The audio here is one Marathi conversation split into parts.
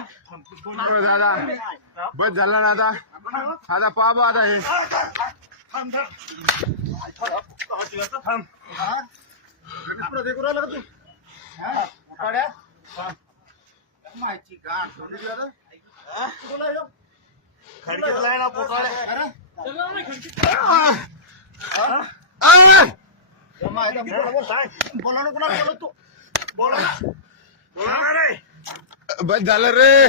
दादा बस झालं ना आता आता पहा बा आता हे थांब थांब थांब पुढे देखू राहिला का तू हा? उठाड्या माहिती गाठ सोडली तुला बस झालं रे.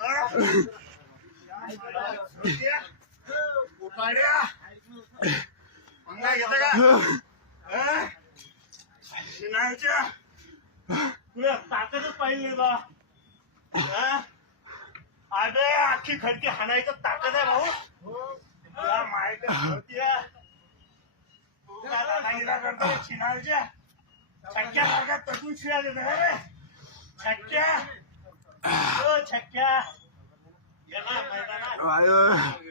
हा? का तुला ताकदच पाहिजे बा अरे अख्खी खडकी हाणायचं ताकद आहे भाऊ तुला माहिती तू काय करतो छिनाळच्या छक्क्या सारख्या तटून शिळा देतो रे छक्क्या छक्क्या ये ना मैदानात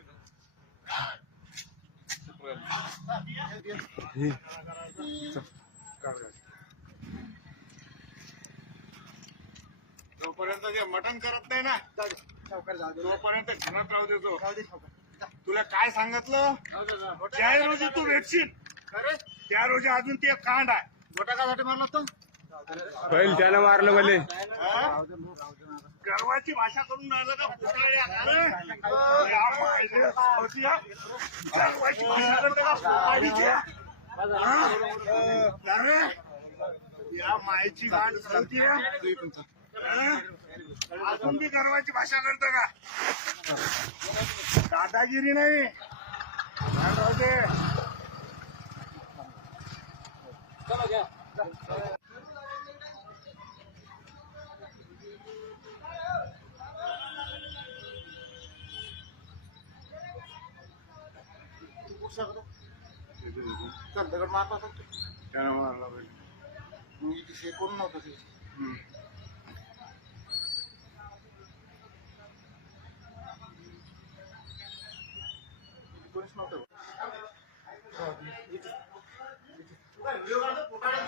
जोपर्यंत ते मटण करत नाही ना तोपर्यंत घरात राहू देतो तुला काय सांगितलं? ज्या रोजी तू भेटशील त्या रोजी अजून ते कांड आहे. गोटा कासाठी मारला तो पहिल त्यानं मारलं मले. हा? गर्वाची भाषा करून राहिलं का? पोटाळ्या? या गर्वाची भाषा करते का? या मायची गांड होती अजून बी गर्वाची भाषा करतो का? दादागिरी नाही. ਸਕਦਾ ਚੱਲ ਦਗੜ ਮਾਰ ਪਾ ਸਕਦਾ কেন মারলা বলে তুমি যদি সে কোন না থাকে হুম করিস না তো ভিডিও কাটো ফটো কাটো